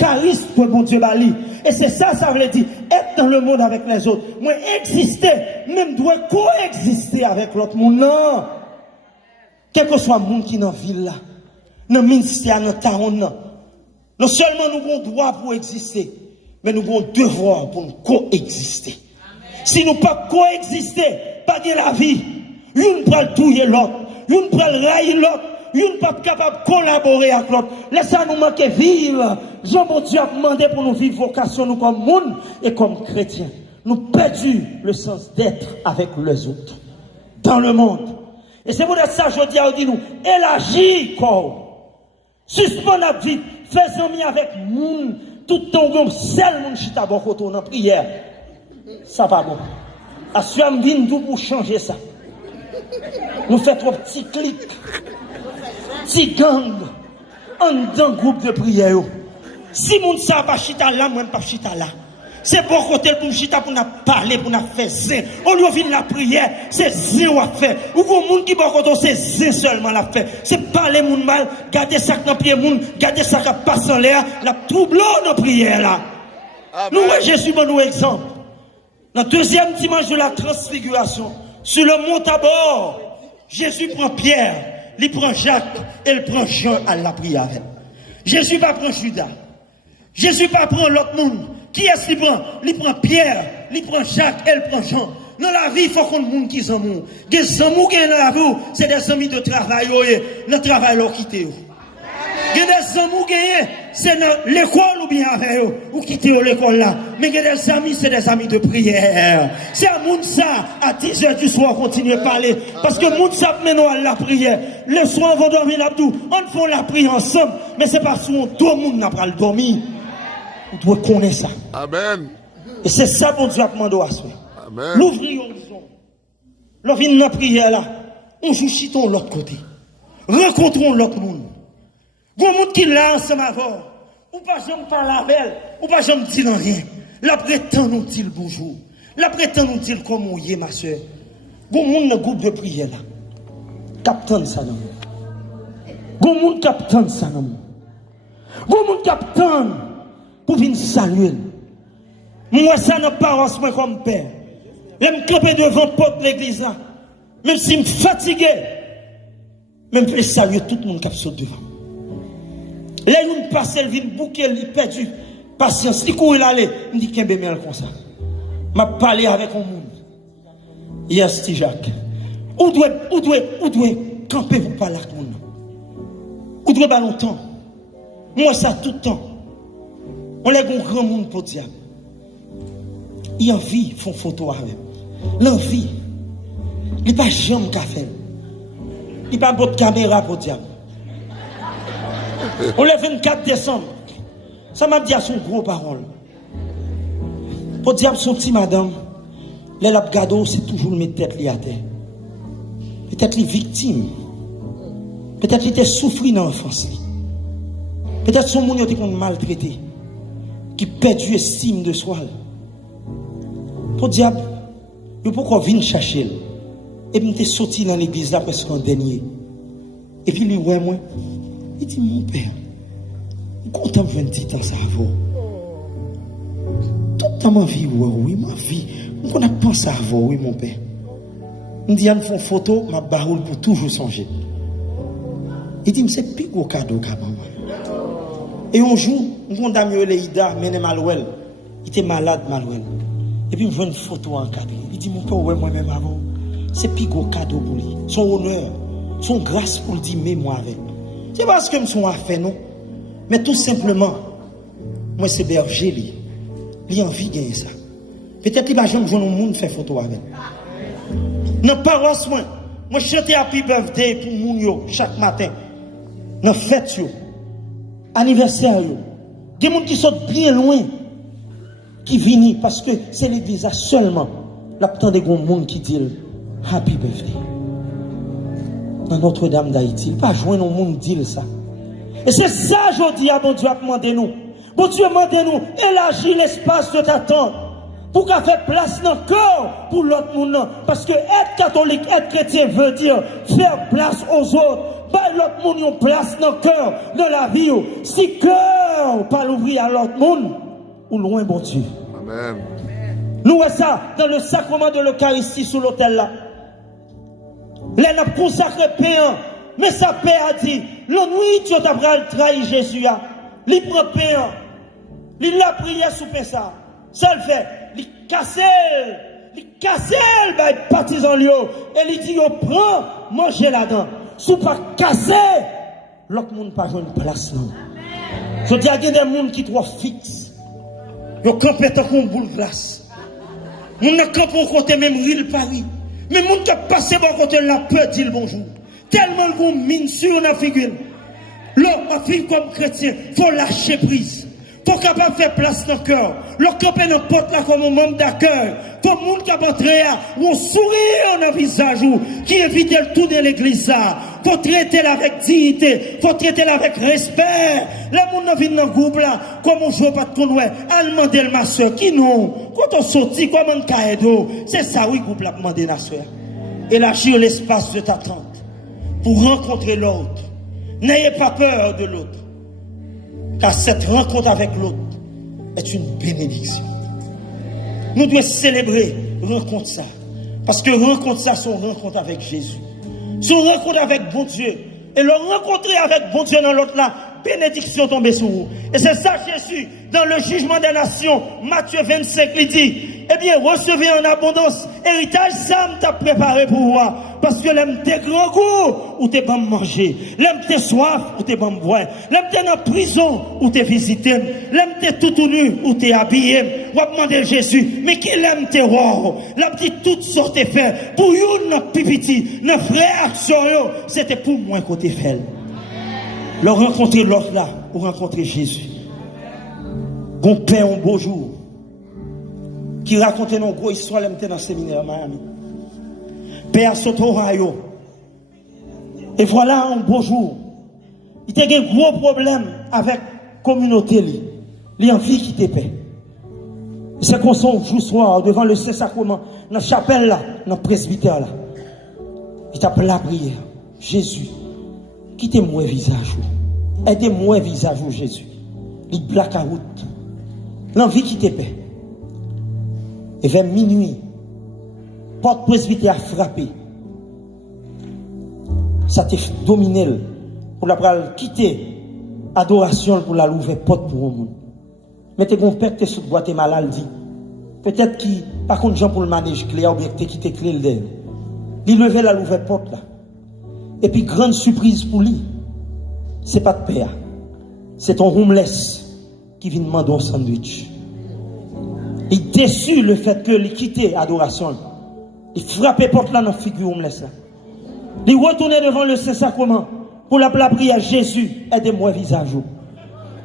charisme que bon Dieu bali. Et c'est ça, ça veut dire être dans le monde avec les autres. Moi, exister, même doit coexister avec l'autre monde. Non. Quel que soit le monde qui est dans la ville là, dans le ministère, dans le taron, non seulement nous avons droit pour exister, mais nous avons devoir pour coexister. Si nous ne pas coexister, pas de la vie, une peut le touiller l'autre, une peut le railler l'autre, une pas capable de collaborer avec l'autre. Laissez nous manquer vivre. Jean bon Dieu a demandé pour nous vivre vocation nous comme monde et comme chrétiens. Nous perdu le sens d'être avec les autres dans le monde. Et c'est pour ça que je dis à nous, élargis corps. Suspends la vie, fais amis avec monde, tout le temps seul monde chita bon côté en prière. Ça va bon. Assume vinn tout pour changer ça. Nous faisons trop petits clics. Si gang, en dans groupe de prière, si moun sa pas chita là, moi pas chita là. C'est bon côté pour chita pour nous parler, pour nous faire zin. On lui vient la prière, c'est zin ou à faire. Ou pour moun qui bon côté c'est zin seulement la faire. C'est parler moun mal, garder ça dans pied moun, garder ça qui passe en l'air, la troubler dans prière là. Nous Jésus bon nous exemple. Dans deuxième dimanche de la transfiguration, sur le mont Tabor, Jésus prend Pierre. Il prend Jacques et il prend Jean à la prière. Jésus va prendre Judas. Jésus va prendre l'autre monde. Qui est-ce qu'il prend? Il prend Pierre, il prend Jacques et il prend Jean. Dans la vie, il faut qu'on ait des gens qui sont amours. Des amours qui sont dans la vie, c'est des amis de travail. Le travail, ils quitté. Il y a des amours qui c'est dans l'école ou bien avec eux, ou quitter l'école là. Mais il y a des amis, c'est des amis de prière. C'est à Mounsa, à 10h du soir, continuer à parler. Parce que Mounsa, maintenant, à la prière. Le soir, on va dormir là-dedans. On fait la prière ensemble. Mais c'est parce qu'on doit n'a pas le dormir. On doit connaître ça. Amen. Et c'est ça qu'on doit demander à soi. Amen. L'ouvrir l'horizon. L'ouvrir dans la prière là. On joue chitons l'autre côté. Rencontrons l'autre monde. Bon monde qui l'a ensemble avec ou pas jamais parler avec elle, ou pas jamais dire rien. La prétend nous dit le bonjour. La prétend nous dire comment y est ma soeur. Bon monde dans le groupe de prière là. Captain ça non. Bon monde captain ça non. Bon monde captain pour venir saluer. Moi ça n'a pas moi comme père. Je me camper devant la porte de l'église là. Même si je suis fatigué, même je saluer tout le monde qui saute devant. Là, il passe, il vient bouquer, il perdu. Patience, il court, il allait. Il me dit qu'il y a comme ça. Je parlé avec un monde. Yes, Jacques. Où doit camper pour parler avec monde? Où doit pas longtemps? Moi, ça tout le temps. On a un grand monde pour diable. Il a envie, font photo avec. L'envie. Il n'a pas jamais qu'à faire. Il n'a pas de caméra pour diable. On le 24 décembre. Ça m'a dit à son gros parole. Pour dire à son petit madame, les labgado, c'est toujours mettre tête à terre. Peut-être les victimes. Peut-être qu'il était souffri dans l'enfance. Peut-être son monde était maltraité. Qui perdu estime de soi. Pour dire, il faut qu'on vienne chercher. Et puis, il est sorti dans l'église là presque en dernier. Et puis, il dit, ouais, moi. Il dit, mon père, je suis content de 20 ans ça avant. Toute ma vie, oui, ma vie. Je ne pense pas avant, oui, mon père. Il dit, il me fait une photo, ma baroule pour toujours songer. Il dit, c'est plus gros cadeau qu'à maman. Et un jour, mon ami Leïda, mené Malouel. Il était malade, Malouel. Et puis, il me fait une photo encadrée. Il dit, mon père, ouais, moi-même avant. C'est plus gros cadeau pour lui. Son honneur, son grâce pour le dire, mais moi avec. C'est parce que je suis fait, non. Mais tout simplement, moi, c'est berger, il a envie de gagner ça. Peut-être qu'il va jamais jouer au monde faire photo avec. Dans paroisse, moi, chante Happy Birthday pour moun yo chaque matin. Dans fête, yo. Anniversaire, yo. Des gens qui sont bien loin, qui viennent parce que c'est l'église seulement. Là, tant de gens qui disent Happy Birthday. Dans Notre-Dame d'Haïti, pas joindre au monde dire ça. Et c'est ça, je dis à bon Dieu, à demander nous. Bon Dieu, demandez nous, élargis l'espace de ta tente. pour qu'à faire place dans le cœur pour l'autre monde. Parce que être catholique, être chrétien veut dire faire place aux autres. Bah, l'autre monde une place dans le cœur, dans la vie. Si cœur pas l'ouvrir à l'autre monde, ou loin, bon Dieu. Amen. Nous voyons ça dans le sacrement de l'Eucharistie sous l'autel là. Là, on a consacré pain. Mais sa père a dit, l'ennui, tu as trahi Jésus. Il prend pain. Il l'a prié sous pain ça. Ça le fait. Il casse les partisans et il dit, prends, mangez là-dedans. Si pas casser, l'autre monde pas jouer une place non. Je dis, il y a des gens qui sont fixes. Ils campent comme une boule de glace. Ils ne campent pas côté même rire Paris. Mais les gens qui passent par côté la peur dit le bonjour. Tellement qu'on mine sur la figure. L'homme a fait comme chrétien, il faut lâcher prise. Pour capable faire place dans le cœur. Le camper dans porte là comme un membre d'accueil. Pour le monde qui a entré ou un sourire dans le visage qui évite le tout de l'église là. Faut traiter là avec dignité, faut traiter là avec respect. Les gens viennent dans le groupe là, comme on joue pas de connoisseur, elle demande ma soeur, qui non? Quand on sortit, comme un caïdo, c'est ça oui, groupe là, demandé la soeur. Élargir l'espace de t'attente pour rencontrer l'autre. N'ayez pas peur de l'autre. Car cette rencontre avec l'autre est une bénédiction. Nous devons célébrer rencontre ça. Parce que rencontre ça, son rencontre avec Jésus. Son rencontre avec bon Dieu. Et le rencontrer avec bon Dieu dans l'autre là, bénédiction tombée sur vous. Et c'est ça Jésus, dans le jugement des nations, Matthieu 25, il dit, eh bien, recevez en abondance, héritage, ça t'a préparé pour vous. Parce que l'aime t'es grand goût, ou t'es bon manger. L'aime t'es soif, ou t'es bon boire. L'aime t'es en prison, ou t'es visité. L'aime t'es tout nu, ou t'es habillé. Ou demander Jésus, mais qui l'aime t'es roi? L'aime dit toutes sortes de faire. Pour you, notre pipiti, notre frère, c'était pour moi qu'on t'ait fait. Le rencontrer l'autre là, pour rencontrer Jésus. Bon père, un beau jour. Qui racontait nos gros histoires, l'aime dans le séminaire à Miami. Père Sotorayo. Et voilà un beau jour. Il y a un gros problème avec la communauté. Il a envie de quitter paix. C'est qu'on s'en joue soir devant le Saint-Sacrement, dans la chapelle là, dans le presbytère là. Il t'appelle la prière. Jésus, quittez-moi le visage. Aidez-moi le visage, Jésus. Il black out. L'envie quitter paix. Et vers minuit, porte presbytère frappé. Ça t'a dominé pour la quitter adoration pour la l'ouvrir porte pour le monde. Mais t'es bon père, t'es sous boîte et malade dit. Peut-être qu'il par contre Jean pour le manège clé ou bien t'es quitté clé le d'elle. Il levait la l'ouvrir porte là. Et puis grande surprise pour lui. C'est pas de père. C'est ton homeless qui vient demander un sandwich. Il déçu le fait que il quittait adoration. Il frappait porte là dans la figure homeless là. Il retournait devant le Saint-Sacrement pour la prière Jésus, aidez-moi visage.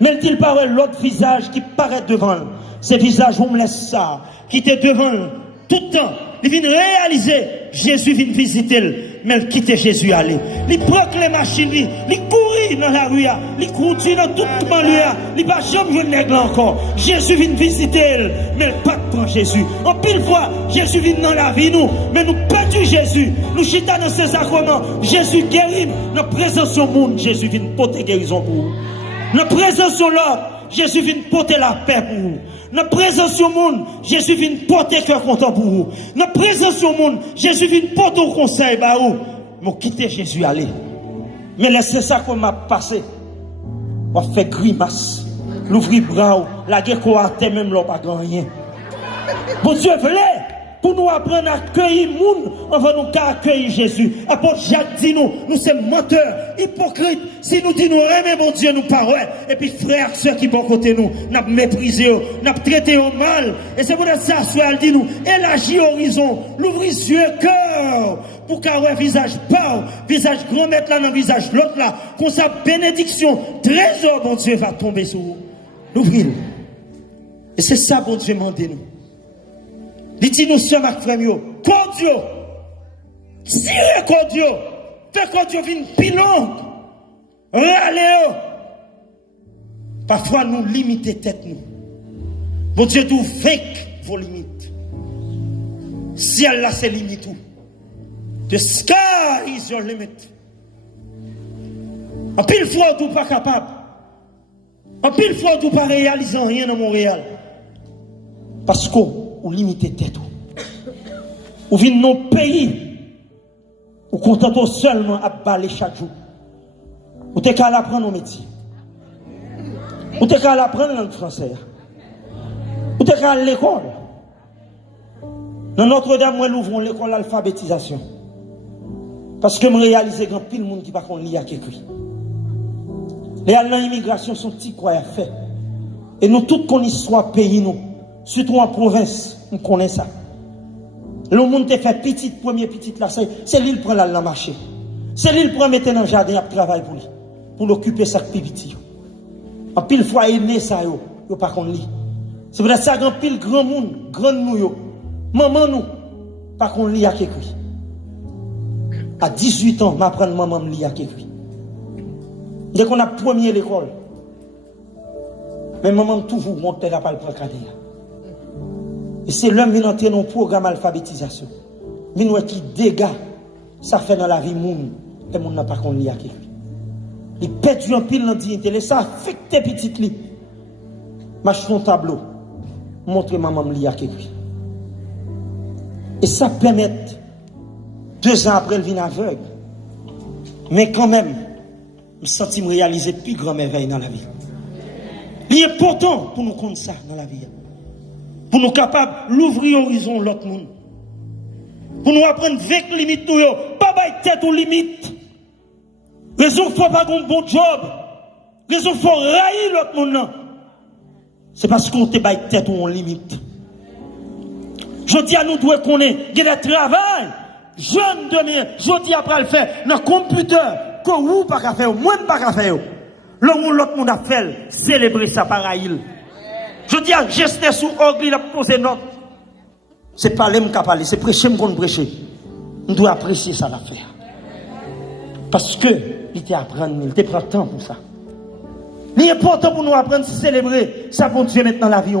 Mais il paraît l'autre visage qui paraît devant. C'est visage homeless ça, qui était devant tout le temps. Il vient réaliser, Jésus vient visiter, mais il quitte Jésus aller. Il prend les machines, il courit dans la rue, il continue dans toute la banlieue, il va jamais venir nègre encore. Jésus vient visiter, mais il pas prendre Jésus. En pile fois, Jésus vient dans la vie nous, mais nous perdons Jésus. Nous chita dans ses sacrements, Jésus guérit. Dans présence au monde, Jésus vient porter guérison pour vous. Dans présence sur l'autre, Jésus vient porter la paix pour vous. Dans présence au monde, Jésus vient porter cœur content pour vous. Dans présence au monde, Jésus vient porter au conseil bah vous. Mais quitter Jésus aller. Mais laissez ça qu'on m'a passé. On fait grimace. L'ouvrir bras, la guerre qu'on a même là pas rien. Bon Dieu voulait pour nous apprendre à accueillir le monde, on va nous accueillir Jésus. Apôtre Jacques dit nous sommes menteurs, hypocrites. Si nous disons aimer mon Dieu, nous parlons. Et puis frères, ceux qui sont côté nous, nous avons méprisé, nous avons traité au mal. Et c'est pour ça que elle dit nous, élargis l'horizon, l'ouvrir yeux, cœur, pour qu'un visage pas, visage grand mettre là dans le visage l'autre là, qu'on sa bénédiction, trésor, bon Dieu, va tomber sur vous. L'ouvrir. Et c'est ça, bon Dieu, demandez nous. Il dit nous sommes avec frère, cordiaux, tirez cordiaux, fait cordiaux viennent pilon, râlez. Parfois nous limitons tête nous. Bon Dieu, nous vainc vos limites. ciel là c'est limite tout. The sky is your limit. En pile fois tout pas capable. En pile fois tout pas réaliser rien dans Montréal. Parce qu'on limite tête. Ou vient nos pays. Ou content seulement à baler chaque jour. Ou t'es qu'à apprendre nos métiers. Ou t'es qu'à apprendre la langue française. Ou t'es qu'à l'école. Dans Notre-Dame, nous ouvrons l'école d'alphabétisation. Parce que je réalise qu'il y a pile de monde qui ne peut pas lire et écrire. Les immigration sont petits quoi à faire. Et nous, tous connaissons soit pays, nous, surtout en province, nous connaissons ça. Le monde te fait petit, premier petit là, c'est lui qui prend la marché. C'est lui qui prend mettre dans le jardin et travailler pour lui. Pour l'occuper ça petit. En pile fois, il est né ça, yo pas qu'on lit. C'est pour ça qu'en pile grand monde, grand nous, yo, maman nous, pas qu'on lit à écrit. À 18 ans, m'apprendre maman me lit à écrit. Dès qu'on a premier l'école, mais maman toujours monte la pas le cadet. Et c'est l'homme qui entre dans un programme d'alphabétisation. Mais nous qui dégâts ça fait dans la vie moun et moun n'a pas qu'on lit à écrit. Il pète un pile dans dignité, ça affecte tes petites li. Marche ton tableau, montre maman me lit à écrit. Et ça permet 2 ans après, elle vient aveugle. Mais quand même, je sens me réaliser plus grand merveille dans la vie. Il est important pour nous comprendre ça dans la vie. Pour nous capables d'ouvrir l'horizon de l'autre monde. Pour nous apprendre avec les limites, pas de tête aux limites. Raison faut pas un bon job. Raison faut railler l'autre monde. C'est parce qu'on te baille tête ou on limite. Je dis à nous doit qu'on ait des travail. Jeune demain, je dis après le faire dans le computer, que vous pas qu'à faire, moi pas qu'à faire. L'autre monde a fait, célébrer ça par aïe. Je dis à gester sous orgue, il a posé note. C'est pas l'homme qui a parlé, c'est prêcher qu'on prêcher. On doit apprécier ça l'affaire. Parce que, il t'apprend, il te prend temps pour ça. Il est important pour nous apprendre à célébrer ça pour Dieu maintenant la vie au monde.